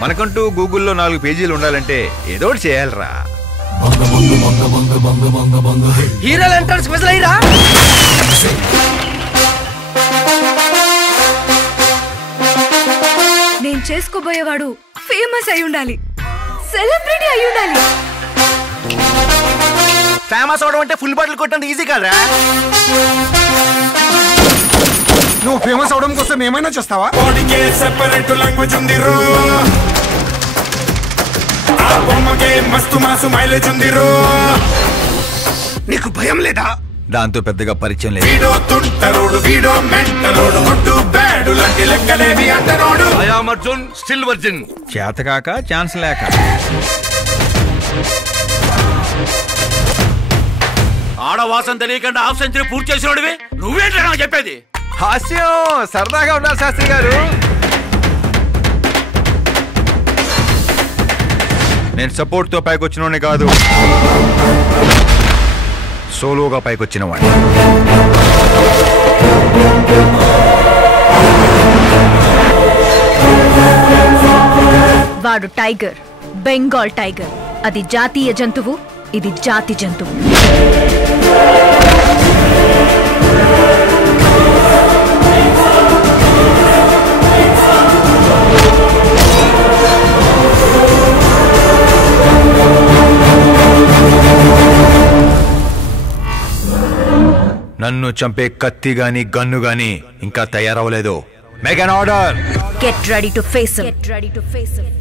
మనకంటూ గూగుల్లో 4 పేజీలు ఉండాలంటే ఏదో ఒకటి చేయాలరా. హీరోలు ఎంట్రన్స్ స్పెషల్ అయ్యిరా. నేను చేసుకోబోయేవాడు ఫేమస్ అయి ఉండాలి, సెలబ్రిటీ అయి ఉండాలి. ఫేమస్ అవడం అంటే ఫుల్ బాటిల్ కొట్టండి ఈజీ కాదురా. నువ్వు ఫేమస్ అవడం కోసం ఏమైనా చేస్తావా? బాడీకే సెపరేట్ లాంగ్వేజ్ ఉంది రో, ఆ బొమ్మకే మస్తు మాసు మైలేజ్ ఉంది రో. నీకు భయం లేదా? దాంతో పెద్దగా పరిచయం లేదు. వీడో తుంటరోడు, వీడో మెంటలోడు, గుడ్డు బ్యాడు లాంటి లెక్కలేవి అంటరోడు. I'm Arjun, still virgin. చేతకాక ఛాన్స్ లేక ఆడవాసం తెలియకుండా హాఫ్ సెంచరీ పూర్తి చేసినోడివి నువ్వేంటా నాకు చెప్పేది? హాస్యం సరదాగా ఉన్నారు శాస్త్రి గారు. నేను సపోర్ట్ తో పైకొచ్చినోడిని కాదు, సోలోగా పైకొచ్చిన వాడిని. వాడు టైగర్, బెంగాల్ టైగర్. అది జాతీయ జంతువు, ఇది జాతి జంతువు. నన్ను చంపే కత్తి గాని గన్ను గాని ఇంకా తయారవలేదు. Make an order. Get ready to face him.